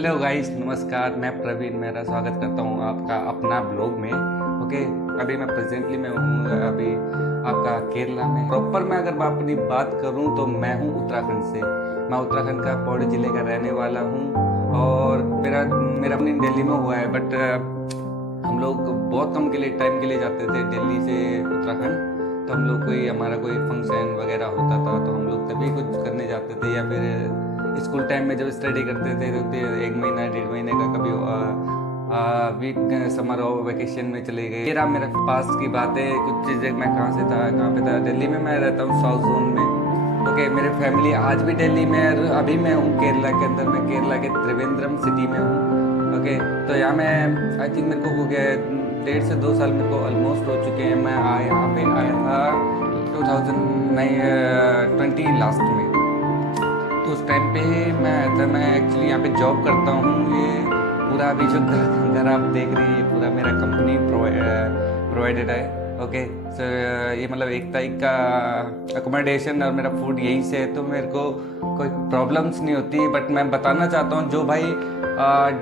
Hello guys, नमस्कार। मैं प्रवीण मेरा स्वागत करता हूँ आपका अपना ब्लॉग में। ओके, अभी मैं प्रेजेंटली मैं हूँ अभी आपका केरला में। प्रॉपर मैं अगर अपनी बात करूँ तो मैं हूँ उत्तराखंड से। मैं उत्तराखंड का पौड़ी जिले का रहने वाला हूँ और मेरा मेरा अपनी दिल्ली में हुआ है। बट हम लोग बहुत कम के लिए टाइम के लिए जाते थे दिल्ली से उत्तराखंड। तो हम लोग हमारा कोई फंक्शन वगैरह होता था तो हम लोग तभी कुछ करने जाते थे, या फिर स्कूल टाइम में जब स्टडी करते थे तो एक महीना 1.5 महीने का कभी वीक समर और वेकेशन में चले गए। मेरा पास की बात है, कुछ चीज़ें मैं कहाँ पे था। दिल्ली में मैं रहता हूँ साउथ जोन में। ओके, मेरी फैमिली आज भी दिल्ली में है। अभी मैं हूँ केरला के अंदर, मैं केरला के त्रिवेंद्रम सिटी में हूँ। ओके, तो यहाँ मैं आई थिंक मेरे को हो गया 1.5 से 2 साल मेरे को ऑलमोस्ट हो चुके हैं। मैं यहाँ पे आया था 2020 लास्ट में। तो उस टाइम पे मैं एक्चुअली यहाँ पे जॉब करता हूँ। ये पूरा अभी जो घर आप देख रहे हैं ये पूरा मेरा कंपनी प्रोवाइडेड है। ओके, सो ये मतलब एक तारीख का अकोमोडेशन और मेरा फूड यहीं से है, तो मेरे को कोई प्रॉब्लम्स नहीं होती। बट मैं बताना चाहता हूँ जो भाई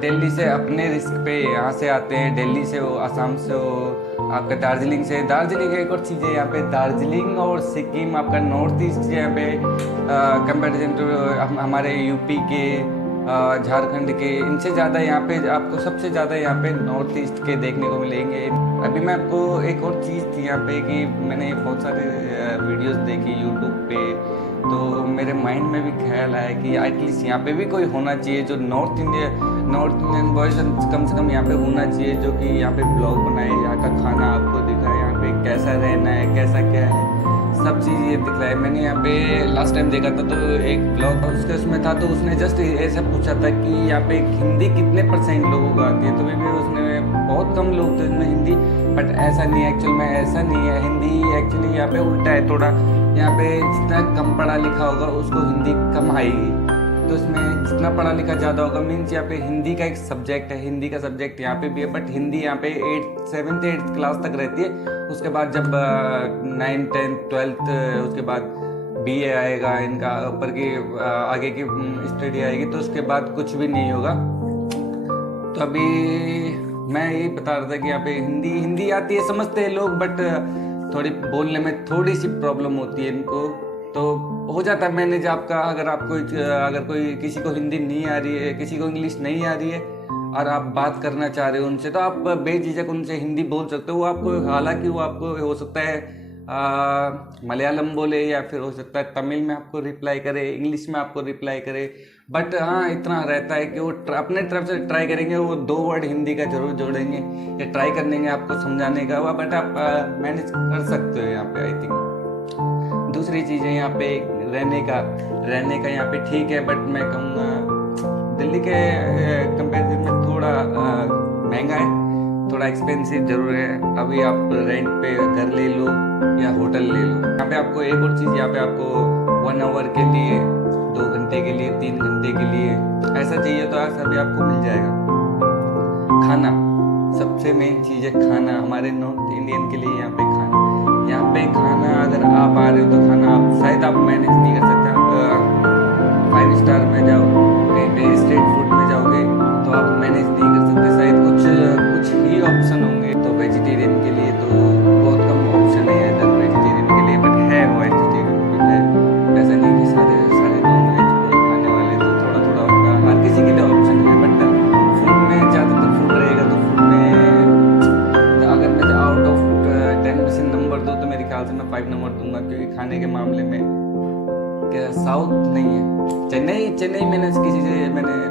दिल्ली से अपने रिस्क पे यहाँ से आते हैं, दिल्ली से हो, असम से हो, आपका दार्जिलिंग से। दार्जिलिंग एक और चीज़ है यहाँ पे, दार्जिलिंग और सिक्किम आपका नॉर्थ ईस्ट यहाँ पे कंपेरिजन टू हमारे यूपी के, झारखंड के, इनसे ज़्यादा यहाँ पे आपको सबसे ज़्यादा यहाँ पे नॉर्थ ईस्ट के देखने को मिलेंगे। अभी मैं आपको एक और चीज़ थी यहाँ पे कि मैंने बहुत सारे वीडियोस देखी यूट्यूब पे, तो मेरे माइंड में भी ख्याल आया कि एटलीस्ट यहाँ पे भी कोई होना चाहिए जो नॉर्थ इंडियन बॉयज कम से कम यहाँ पे होना चाहिए, जो कि यहाँ पे ब्लॉग बनाए, यहाँ का खाना आपको दिखाए, यहाँ पे कैसा रहना है, कैसा क्या है, सब चीज़ ये दिखलाए। मैंने यहाँ पे लास्ट टाइम देखा था तो एक ब्लॉग उसमें था, तो उसने जस्ट ऐसा पूछा था कि यहाँ पे हिंदी कितने % लोगों को आती है, तो भी उसने बहुत कम लोग थे इसमें हिंदी। बट ऐसा नहीं है, एक्चुअल में ऐसा नहीं है। हिंदी एक्चुअली यहाँ पे उल्टा है थोड़ा। यहाँ पे जितना कम पढ़ा लिखा होगा उसको हिंदी कम आएगी, तो इसमें जितना पढ़ा लिखा ज़्यादा होगा। मीन्स यहाँ पे हिंदी का एक सब्जेक्ट है, हिंदी का सब्जेक्ट यहाँ पे भी है। बट हिंदी यहाँ पे 7th 8th क्लास तक रहती है। उसके बाद जब 9th 10th 12th उसके बाद BA आएगा, इनका ऊपर की आगे की स्टडी आएगी, तो उसके बाद कुछ भी नहीं होगा। तो अभी मैं यही बता रहा था कि यहाँ पे हिंदी आती है, समझते हैं लोग, बट थोड़ी बोलने में थोड़ी सी प्रॉब्लम होती है इनको। तो हो जाता है मैनेज आपका। अगर कोई किसी को हिंदी नहीं आ रही है, किसी को इंग्लिश नहीं आ रही है और आप बात करना चाह रहे हो उनसे, तो आप बेझिझक उनसे हिंदी बोल सकते हो। वो आपको, हालांकि वो आपको हो सकता है मलयालम बोले, या फिर हो सकता है तमिल में आपको रिप्लाई करे, इंग्लिश में आपको रिप्लाई करे। बट हाँ, इतना रहता है कि वो अपने तरफ से ट्राई करेंगे, वो 2 वर्ड हिंदी का जरूर जोड़ेंगे या ट्राई करेंगे आपको समझाने का। बट आप मैनेज कर सकते हो यहाँ पे, आई थिंक। दूसरी चीज़ें यहाँ पे रहने का यहाँ पे ठीक है, बट मैं कहूँगा दिल्ली के कंपेरिजन में थोड़ा महंगा है, थोड़ा एक्सपेंसिव जरूर है। अभी आप रेंट पे घर ले लो या होटल ले लो। यहाँ पे आपको एक और चीज़, यहाँ पे आपको 1 आवर के लिए, 2 घंटे के लिए, 3 घंटे के लिए ऐसा चाहिए तो ऐसा भी आपको मिल जाएगा। खाना सबसे मेन चीज़ है, खाना। हमारे नॉर्थ इंडियन के लिए यहाँ पे खाना अगर आप आ रहे हो तो खाना शायद आप मैनेज नहीं कर सकते। 5 स्टार में जाओ, कहीं पे स्ट्रीट फूड में जाओगे तो आप मैनेज नहीं कर सकते। शायद कुछ ही ऑप्शन होंगे। तो वेजिटेरियन के लिए तो बहुत कम ऑप्शन है इधर वेजिटेरियन के लिए, बट है वेजिटेरियन भी है। ऐसा नहीं कि सारे नॉन वेज खाने वाले, तो थोड़ा थोड़ा होगा, हर किसी के लिए ऑप्शन है। बट फूड में ज़्यादातर फूड रहेगा, तो फूड में अगर मैं आउट ऑफ 10% नंबर दूँ तो मेरे ख्याल से मैं 5 नंबर दूंगा, क्योंकि खाने के मामले में क्या साउथ नहीं है। चेन्नई मैंने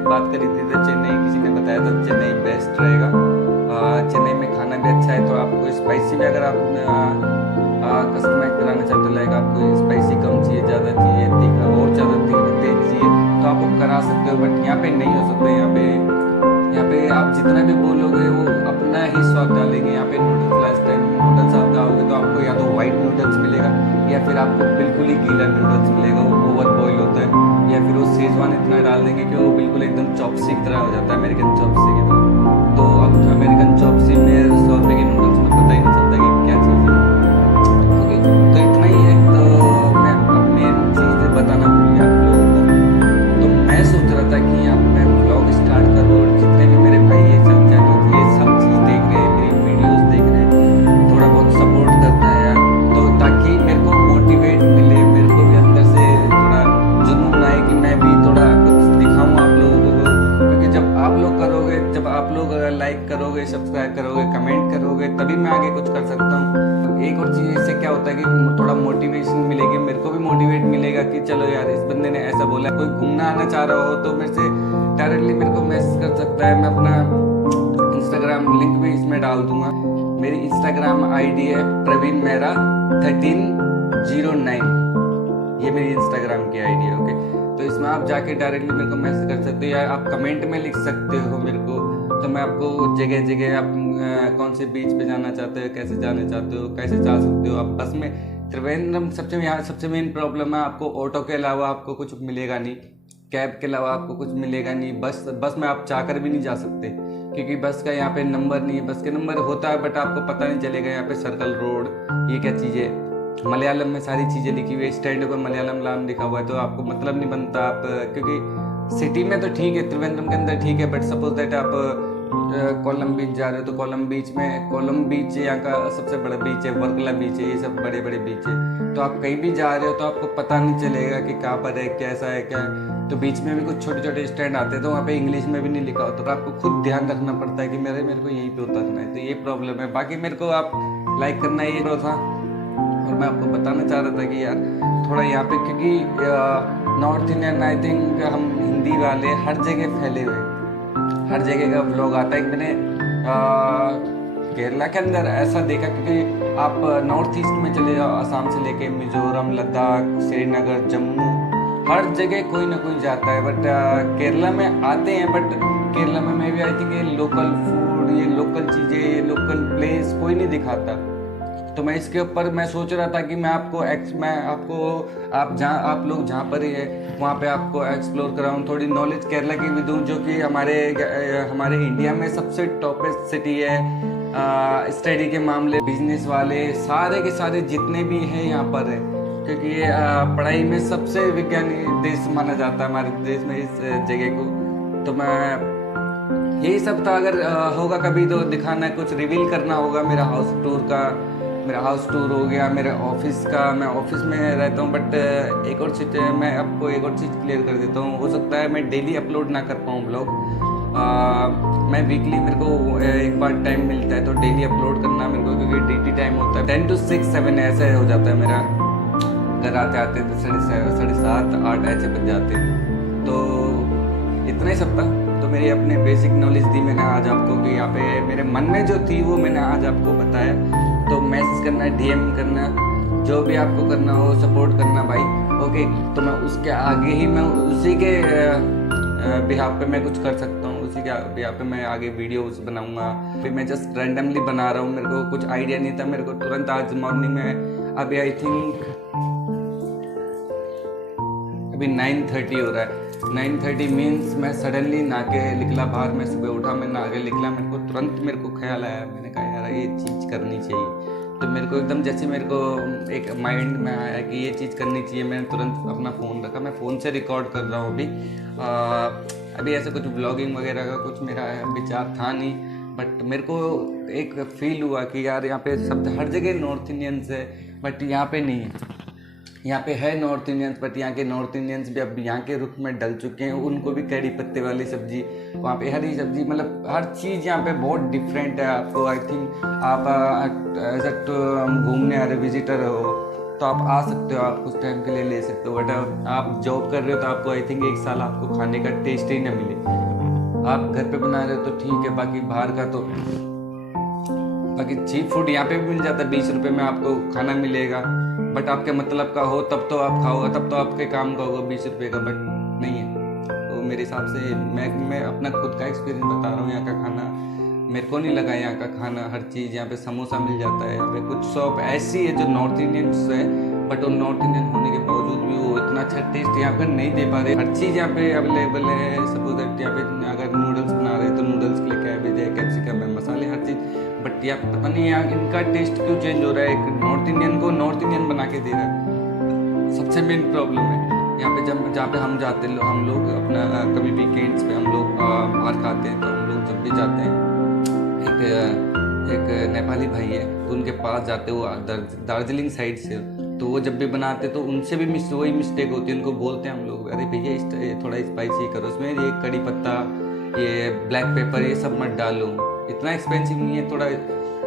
बात करी थी तो चेन्नई किसी ने बताया था चेन्नई बेस्ट रहेगा। चेन्नई में खाना भी अच्छा है, तो आपको स्पाइसी भी अगर आप कस्टमाइज कराना चाहते हो, लाइक आपको स्पाइसी कम चाहिए, ज़्यादा चाहिए, तीखा और ज़्यादा तेज चाहिए, तो आप वो करा सकते हो। बट यहाँ पे नहीं हो सकता। यहाँ पे आप जितना भी बोलोगे वो अपना ही स्वाद डालेंगे। यहाँ पे नूडल्स आप खाओगे तो आपको या तो वाइट नूडल्स मिलेगा, या फिर आपको बिल्कुल ही गीला नूडल्स मिलेगा, वो ओवर बॉयल होता है, या फिर वो शेजवान इतना डाल देंगे कि वो बिल्कुल एकदम चॉपस्टिक तरह हो जाता है, अमेरिकन चॉपस्टिक की तरह। तो अब अमेरिकन चॉपस्टिक में 100 रुपये के नूडल्स में पता ही नहीं चलता कि क्या चीज़ है। ओके, तो इतना ही है। तो मैं अब मेन चीज़ें बताना भूल गया आप लोगों को। तो मैं सोच रहा था कि अब मैं ब्लॉग स्टार्ट कर मैं आगे कुछ कर सकता हूँ। एक और चीज़ इससे क्या होता है कि थोड़ा मोटिवेशन मिलेगी, मेरे को भी मोटिवेट मिलेगा कि चलो यार इस बंदे ने ऐसा बोला। कोई घूमना आना चाह रहा हो तो मेरे से डायरेक्टली मेरे को मैसेज कर सकता है। मैं अपना इंस्टाग्राम लिंक भी इसमें डाल दूंगा। मेरी इंस्टाग्राम आईडी है प्रवीण मेहरा 1309, ये मेरी इंस्टाग्राम की आईडी है। ओके, तो इसमें आप जाके डायरेक्टली मेरे को मैसेज कर सकते हो या आप कमेंट में लिख सकते हो मेरे को। तो मैं आपको जगह जगह आप कौन से बीच पे जाना चाहते हो, कैसे जाना चाहते हो, कैसे जा सकते हो आप बस में। त्रिवेंद्रम सबसे मेन प्रॉब्लम है, आपको ऑटो के अलावा आपको कुछ मिलेगा नहीं, कैब के अलावा आपको कुछ मिलेगा नहीं। बस में आप चाहकर भी नहीं जा सकते क्योंकि बस का यहाँ पे नंबर नहीं है। बस के नंबर होता है बट आपको पता नहीं चलेगा यहाँ पे सर्कल रोड ये क्या चीज़ है। मलयालम में सारी चीज़ें लिखी हुई है, स्टैंड पर मलयालम नाम लिखा हुआ है, तो आपको मतलब नहीं बनता आप, क्योंकि सिटी में तो ठीक है, त्रिवेंद्रम के अंदर ठीक है, बट सपोज दैट आप कोलम बीच जा रहे हो तो कोलम बीच यहाँ का सबसे बड़ा बीच है, वर्कला बीच है, ये सब बड़े बड़े बीच है। तो आप कहीं भी जा रहे हो तो आपको पता नहीं चलेगा कि कहाँ पर है, कैसा है, क्या है। तो बीच में भी कुछ छोटे छोटे स्टैंड आते हैं तो वहाँ पे इंग्लिश में भी नहीं लिखा होता, तो आपको खुद ध्यान रखना पड़ता है कि मेरे को यहीं पे उतरना है। तो ये प्रॉब्लम है। बाकी मेरे को आप लाइक करना ये था, और मैं आपको बताना चाह रहा था कि यार थोड़ा यहाँ पे, क्योंकि नॉर्थ इंडियन आई थिंक हम हिंदी वाले हर जगह फैले हुए, हर जगह का व्लॉग आता है। मैंने केरला के अंदर ऐसा देखा, क्योंकि आप नॉर्थ ईस्ट में चले जाओ, असम से लेके मिजोरम, लद्दाख, श्रीनगर, जम्मू, हर जगह कोई ना कोई जाता है। बट केरला में आते हैं, बट केरला में मैं भी आई थिंक ये लोकल फूड, ये लोकल चीज़ें, ये लोकल प्लेस कोई नहीं दिखाता। तो मैं इसके ऊपर मैं सोच रहा था कि मैं आपको आप लोग जहाँ पर ही है वहाँ पे आपको एक्सप्लोर कराऊँ, थोड़ी नॉलेज केरला की भी दूँ, जो कि हमारे इंडिया में सबसे टॉपेस्ट सिटी है स्टडी के मामले, बिजनेस वाले सारे के सारे जितने भी हैं यहाँ पर है, क्योंकि ये पढ़ाई में सबसे वैज्ञानिक देश माना जाता है हमारे देश में इस जगह को। तो मैं यही सब था, अगर होगा कभी तो दिखाना है, कुछ रिवील करना होगा। मेरा हाउस टूर हो गया, मेरे ऑफिस का, मैं ऑफिस में रहता हूँ, बट एक और चीज़ मैं आपको एक और चीज़ क्लियर कर देता हूँ। हो सकता है मैं डेली अपलोड ना कर पाऊँ ब्लॉग, मैं वीकली, मेरे को एक बार टाइम मिलता है तो डेली अपलोड करना मेरे को, क्योंकि ड्यूटी टाइम होता है 10 to 6 7 ऐसे हो जाता है मेरा। घर आते आते तो 7:30 8 ऐसे बज जाते। तो इतना ही सब था। तो मेरी अपने बेसिक नॉलेज दी मैंने आज आपको, कि यहाँ पे मेरे मन में जो थी वो मैंने आज आपको बताया। तो मैसेज करना, DM करना, जो भी आपको करना हो, सपोर्ट करना भाई। ओके, तो मैं उसके आगे ही मैं उसी के बिहाफ पे मैं कुछ कर सकता हूँ, उसी के बिहाफ पे मैं आगे वीडियोस बनाऊंगा। फिर मैं जस्ट रैंडमली बना रहा हूँ, मेरे को कुछ आइडिया नहीं था, मेरे को तुरंत आज मॉर्निंग में अभी आई थिंक अभी 9:30 हो रहा है। 9:30 मीन्स मैं सडनली नहा के निकला बाहर। मैं सुबह उठा, मैं नहा के निकला, मेरे को ख्याल आया, मैंने कहा यार ये चीज़ करनी चाहिए। तो मेरे को एकदम जैसे मेरे को एक माइंड में आया कि ये चीज़ करनी चाहिए, मैंने तुरंत अपना फ़ोन रखा, मैं फ़ोन से रिकॉर्ड कर रहा हूँ अभी ऐसे कुछ ब्लॉगिंग वगैरह का कुछ मेरा विचार था नहीं, बट मेरे को एक फील हुआ कि यार यहाँ पे सब हर जगह नॉर्थ इंडियंस है, बट यहाँ पे नहीं है। यहाँ पे है नॉर्थ इंडियंस, बट यहाँ के नॉर्थ इंडियंस भी अब यहाँ के रुख में डल चुके हैं। उनको भी कड़ी पत्ते वाली सब्जी, वहाँ पे हरी सब्जी, मतलब हर चीज़ यहाँ पे बहुत डिफरेंट है। आपको आई थिंक आप एज घूमने आ रहे विजिटर हो तो आप आ सकते हो, आप कुछ टाइम के लिए ले सकते हो, बट आप जॉब कर रहे हो तो आपको आई थिंक 1 साल आपको खाने का टेस्ट ही ना मिले। आप घर पे बना रहे हो तो ठीक है, बाकी बाहर का तो बाकी चीप फूड यहाँ पे भी मिल जाता है, 20 रुपये में आपको खाना मिलेगा, बट आपके मतलब का हो तब तो आप खाओगे, तब तो आपके काम का होगा 20 रुपये का, बट नहीं है। तो मेरे हिसाब से मैं अपना खुद का एक्सपीरियंस बता रहा हूँ। यहाँ का खाना मेरे को नहीं लगा, यहाँ का खाना हर चीज़, यहाँ पे समोसा मिल जाता है, यहाँ पे कुछ शॉप ऐसी है जो नॉर्थ इंडियंस है, बट वो नॉर्थ इंडियन होने के बावजूद भी वो इतना अच्छा टेस्ट यहाँ पर नहीं दे पा रहे। हर चीज़ यहाँ पे अवेलेबल है। सपोज दैट यहाँ पे अगर नूडल्स बना रहे तो नूडल्स के लिए कैबेज है, कैप्सिकम है, मसाले, हर चीज़, बट यहाँ पे पता नहीं यहाँ इनका टेस्ट क्यों चेंज हो रहा है। एक नॉर्थ इंडियन को नॉर्थ इंडियन बना के दे रहा है, सबसे मेन प्रॉब्लम है यहाँ पे। जहाँ पे हम जाते हम लोग अपना कभी वीकेंड्स पे हम लोग बाहर खाते हैं, तो हम लोग जब भी जाते हैं, एक नेपाली भाई है तो उनके पास जाते हो, दार्जिलिंग साइड से, तो वो जब भी बनाते तो उनसे भी वही मिस्टेक होती है। उनको बोलते हैं हम लोग, अरे भैया थोड़ा स्पाइसी करो, इसमें ये कड़ी पत्ता, ये ब्लैक पेपर, ये सब मत डालो, इतना एक्सपेंसिव नहीं है, थोड़ा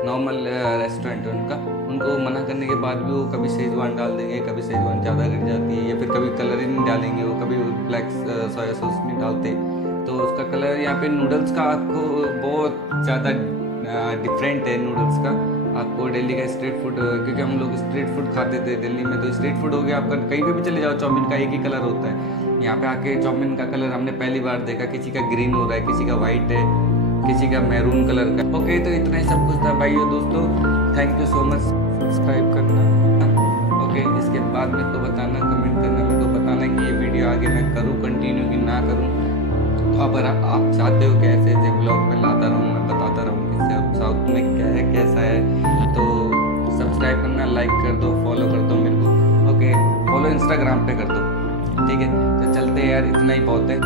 नॉर्मल रेस्टोरेंट है उनका, उनको मना करने के बाद भी वो कभी शेजवान डाल देंगे, कभी शेजवान ज़्यादा गिर जाती है, या फिर कभी कलर ही नहीं डालेंगे, वो कभी ब्लैक सोया सॉस नहीं डालते। तो उसका कलर यहाँ पे नूडल्स का आपको बहुत ज़्यादा डिफरेंट है नूडल्स का। आपको दिल्ली का स्ट्रीट फूड, क्योंकि हम लोग स्ट्रीट फूड खाते थे दिल्ली में, तो स्ट्रीट फूड हो गया आपका, कहीं पे भी चले जाओ चाउमीन का एक ही कलर होता है। यहाँ पे आके चाउमीन का कलर हमने पहली बार देखा, किसी का ग्रीन हो रहा है, किसी का वाइट है, किसी का मैरून कलर का। ओके, तो इतना ही सब कुछ था भाइयों दोस्तों, thank you so much. Subscribe करना, ओके। इसके बाद मेरे को बताना, कमेंट करना, मेरे को बताना कि ये वीडियो आगे मैं करूँ कंटिन्यू कि ना करूँ। तो अगर आप चाहते हो कि ऐसे ऐसे ब्लॉग में लाता रहूँ, मैं बताता रहूँ कि साउथ में क्या है कैसा है, तो सब्सक्राइब करना, लाइक कर दो, फॉलो कर दो मेरे को, ओके। फॉलो इंस्टाग्राम पे कर दो, ठीक है। तो चलते हैं यार, इतना ही बहुत है।